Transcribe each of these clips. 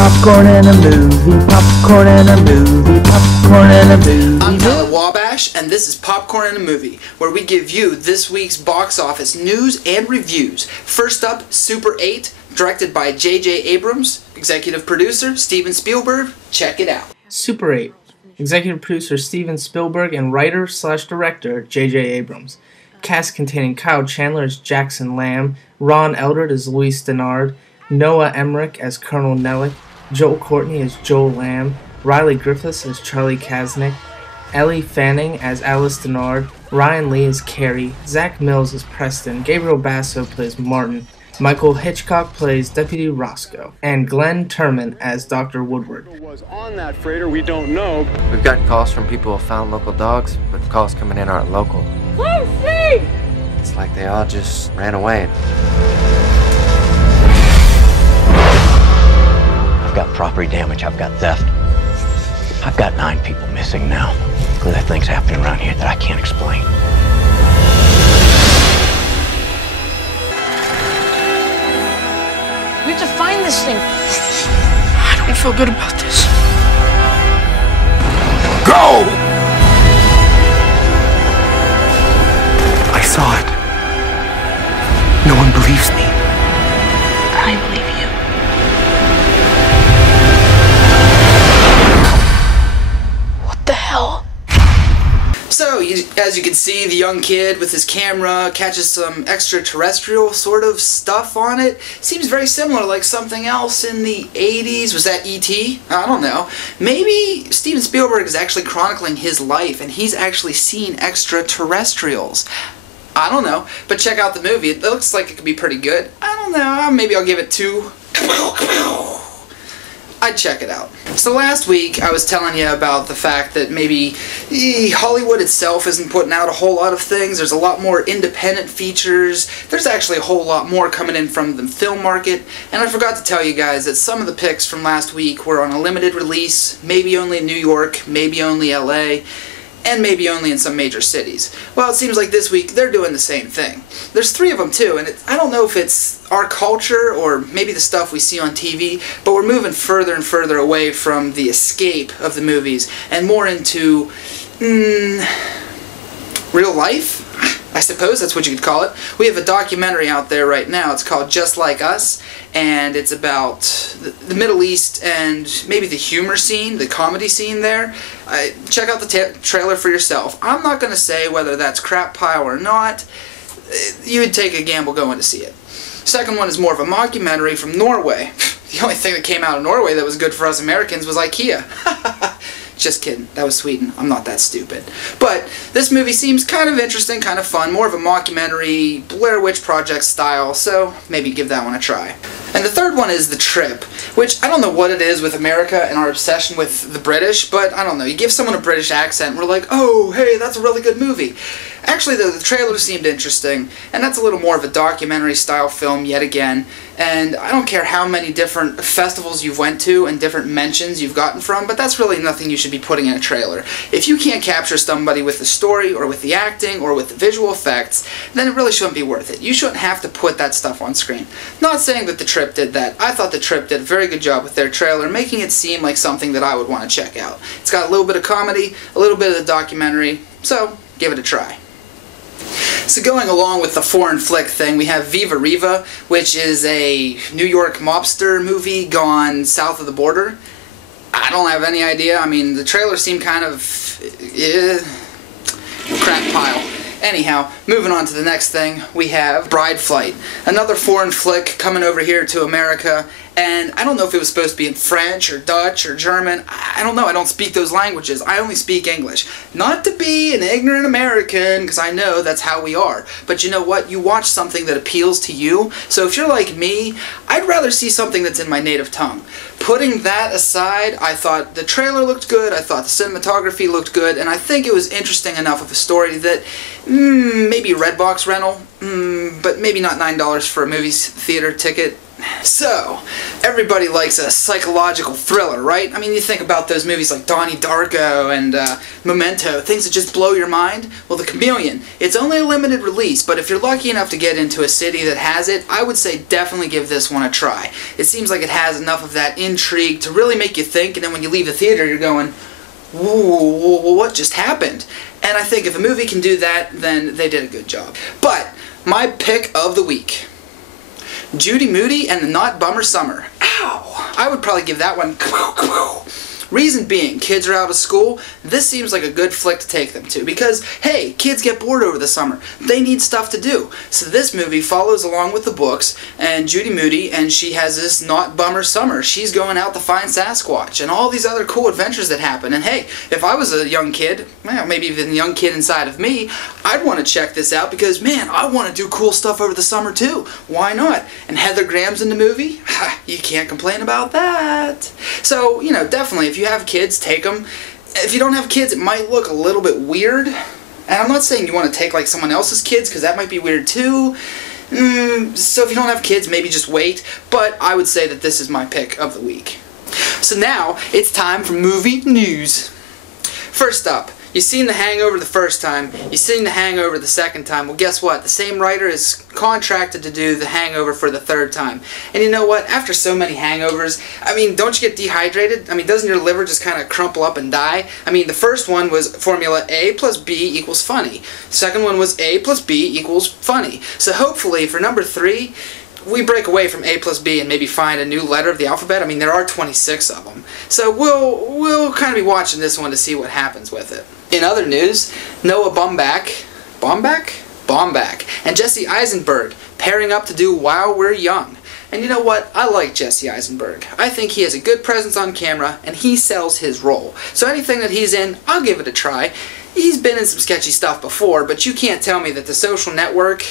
Popcorn and a movie, popcorn and a movie, popcorn and a movie. I'm Tyler Wabash, and this is Popcorn and a Movie, where we give you this week's box office news and reviews. First up, Super 8, directed by J.J. Abrams, executive producer Steven Spielberg. Check it out. Super 8, executive producer Steven Spielberg and writer/director J.J. Abrams. Cast containing Kyle Chandler as Jackson Lamb, Ron Eldard as Luis Denard, Noah Emmerich as Colonel Nellick, Joel Courtney as Joel Lamb, Riley Griffiths as Charlie Kaznick, Ellie Fanning as Alice Denard, Ryan Lee as Carrie, Zach Mills as Preston, Gabriel Basso plays Martin, Michael Hitchcock plays Deputy Roscoe, and Glenn Turman as Dr. Woodward. Was on that freighter, we don't know. We've gotten calls from people who found local dogs, but the calls coming in aren't local. Lucy! It's like they all just ran away. I've got property damage, I've got theft. I've got 9 people missing now. There are things happening around here that I can't explain. We have to find this thing. I don't feel good about this. Go! I saw it. No one believes me. I believe you. What the hell? So, as you can see, the young kid with his camera catches some extraterrestrial sort of stuff on it. Seems very similar, like something else in the 80s. Was that E.T.? I don't know. Maybe Steven Spielberg is actually chronicling his life, and he's actually seen extraterrestrials. I don't know, but check out the movie. It looks like it could be pretty good. I don't know, maybe I'll give it 2. I'd check it out. So last week I was telling you about the fact that maybe Hollywood itself isn't putting out a whole lot of things. There's a lot more independent features. There's actually a whole lot more coming in from the film market. And I forgot to tell you guys that some of the picks from last week were on a limited release, maybe only in New York, maybe only LA, and maybe only in some major cities. Well, it seems like this week they're doing the same thing. There's 3 of them too, and I don't know if it's our culture or maybe the stuff we see on TV, but we're moving further and further away from the escape of the movies and more into real life, I suppose that's what you could call it. We have a documentary out there right now. It's called Just Like Us, and it's about the Middle East and maybe the humor scene, the comedy scene there. Check out the trailer for yourself. I'm not going to say whether that's crap pile or not. You would take a gamble going to see it. Second one is more of a mockumentary from Norway. The only thing that came out of Norway that was good for us Americans was IKEA. Just kidding. That was Sweden. I'm not that stupid. But this movie seems kind of interesting, kind of fun, more of a mockumentary, Blair Witch Project style, so maybe give that one a try. And the third one is The Trip, which I don't know what it is with America and our obsession with the British, but I don't know. You give someone a British accent and we're like, oh, hey, that's a really good movie. Actually, the trailer seemed interesting, and that's a little more of a documentary-style film yet again, and I don't care how many different festivals you've went to and different mentions you've gotten from, but that's really nothing you should be putting in a trailer. If you can't capture somebody with the story, or with the acting, or with the visual effects, then it really shouldn't be worth it. You shouldn't have to put that stuff on screen. Not saying that The Trip did that. I thought The Trip did a very good job with their trailer, making it seem like something that I would want to check out. It's got a little bit of comedy, a little bit of the documentary, so give it a try. So going along with the foreign flick thing, we have Viva Riva, which is a New York mobster movie gone south of the border. I don't have any idea. I mean, the trailer seemed kind of crap pile. Anyhow, moving on to the next thing, we have Bride Flight, another foreign flick coming over here to America, and I don't know if it was supposed to be in French or Dutch or German. I don't know. I don't speak those languages. I only speak English. Not to be an ignorant American, because I know that's how we are. But you know what? You watch something that appeals to you. So if you're like me, I'd rather see something that's in my native tongue. Putting that aside, I thought the trailer looked good, I thought the cinematography looked good, and I think it was interesting enough of a story that maybe Redbox rental, but maybe not $9 for a movie theater ticket. So, everybody likes a psychological thriller, right? I mean, you think about those movies like Donnie Darko and Memento, things that just blow your mind. Well, The Chameleon, it's only a limited release, but if you're lucky enough to get into a city that has it, I would say definitely give this one a try. It seems like it has enough of that intrigue to really make you think, and then when you leave the theater, you're going, "Ooh, what just happened?" And I think if a movie can do that, then they did a good job. But, my pick of the week. Judy Moody and the Not Bummer Summer. Ow! I would probably give that one. Reason being, kids are out of school. This seems like a good flick to take them to because, hey, kids get bored over the summer. They need stuff to do. So this movie follows along with the books and Judy Moody, and she has this not bummer summer. She's going out to find Sasquatch and all these other cool adventures that happen. And hey, if I was a young kid, well, maybe even a young kid inside of me, I'd want to check this out because, man, I want to do cool stuff over the summer too. Why not? And Heather Graham's in the movie? You can't complain about that. So, you know, definitely, if you have kids, take them. If you don't have kids, it might look a little bit weird. And I'm not saying you want to take like someone else's kids, because that might be weird too. So if you don't have kids, maybe just wait. But I would say that this is my pick of the week. So now, it's time for movie news. First up, you've seen The Hangover the first time, you've seen The Hangover the second time. Well, guess what? The same writer is contracted to do The Hangover for the third time. And you know what? After so many hangovers, I mean, don't you get dehydrated? I mean, doesn't your liver just kind of crumple up and die? I mean, the first one was formula A plus B equals funny. The second one was A plus B equals funny. So hopefully, for number 3, we break away from A plus B and maybe find a new letter of the alphabet. I mean, there are 26 of them. So we'll kind of be watching this one to see what happens with it. In other news, Noah Baumbach, and Jesse Eisenberg pairing up to do While We're Young. And you know what? I like Jesse Eisenberg. I think he has a good presence on camera, and he sells his role. So anything that he's in, I'll give it a try. He's been in some sketchy stuff before, but you can't tell me that The Social Network,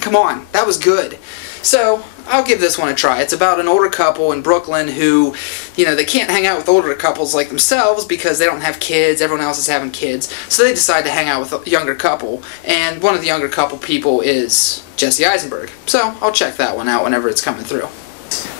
come on, that was good. So, I'll give this one a try. It's about an older couple in Brooklyn who, you know, they can't hang out with older couples like themselves because they don't have kids, everyone else is having kids, so they decide to hang out with a younger couple, and one of the younger couple people is Jesse Eisenberg. So, I'll check that one out whenever it's coming through.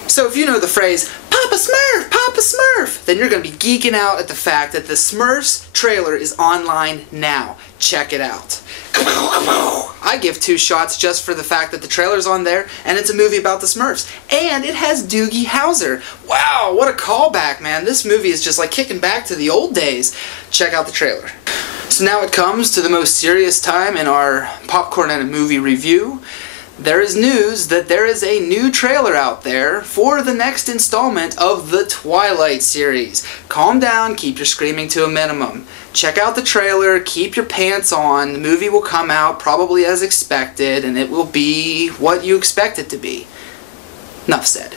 So if you know the phrase, Papa Smurf, Papa Smurf, then you're going to be geeking out at the fact that the Smurfs trailer is online now. Check it out. I give 2 shots just for the fact that the trailer's on there, and it's a movie about the Smurfs. And it has Doogie Howser. Wow, what a callback, man. This movie is just like kicking back to the old days. Check out the trailer. So now it comes to the most serious time in our Popcorn and a Movie review. There is news that there is a new trailer out there for the next installment of the Twilight series. Calm down, keep your screaming to a minimum. Check out the trailer, keep your pants on, the movie will come out probably as expected, and it will be what you expect it to be. Enough said.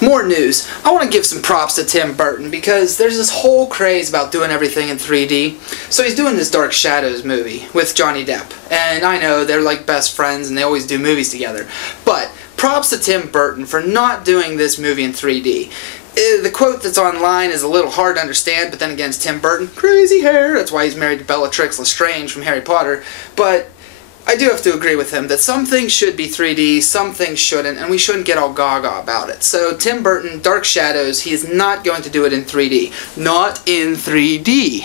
More news. I want to give some props to Tim Burton because there's this whole craze about doing everything in 3D. So he's doing this Dark Shadows movie with Johnny Depp. And I know they're like best friends and they always do movies together. But props to Tim Burton for not doing this movie in 3D. The quote that's online is a little hard to understand, but then again, it's Tim Burton. Crazy hair. That's why he's married to Bellatrix Lestrange from Harry Potter. But I do have to agree with him that some things should be 3D, some things shouldn't, and we shouldn't get all gaga about it. So Tim Burton, Dark Shadows, he is not going to do it in 3D. Not in 3D.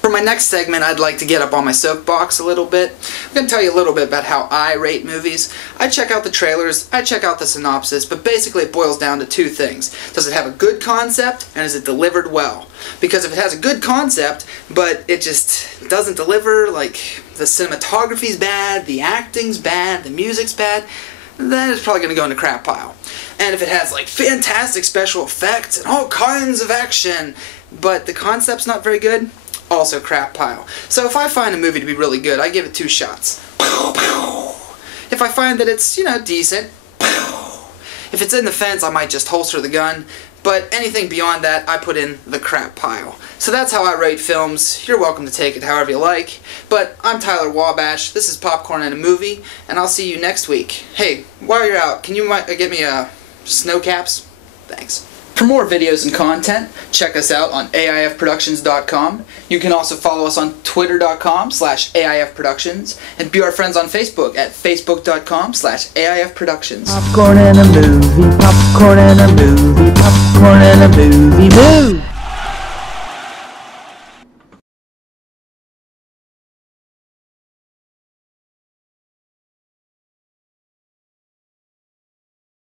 For my next segment, I'd like to get up on my soapbox a little bit. I'm going to tell you a little bit about how I rate movies. I check out the trailers, I check out the synopsis, but basically it boils down to 2 things. Does it have a good concept, and is it delivered well? Because if it has a good concept, but it just doesn't deliver, like the cinematography's bad, the acting's bad, the music's bad, then it's probably going to go in the crap pile. And if it has like fantastic special effects and all kinds of action, but the concept's not very good, also crap pile. So if I find a movie to be really good, I give it 2 shots. If I find that it's, you know, decent, if it's in the fence, I might just holster the gun. But anything beyond that, I put in the crap pile. So that's how I rate films. You're welcome to take it however you like. But I'm Tyler Wabash. This is Popcorn and a Movie, and I'll see you next week. Hey, while you're out, can you get me snow caps? Thanks. For more videos and content, check us out on AIFproductions.com. You can also follow us on Twitter.com/AIFproductions and be our friends on Facebook at Facebook.com/AIFproductions. Popcorn and a movie, popcorn and a movie, popcorn and a movie, move!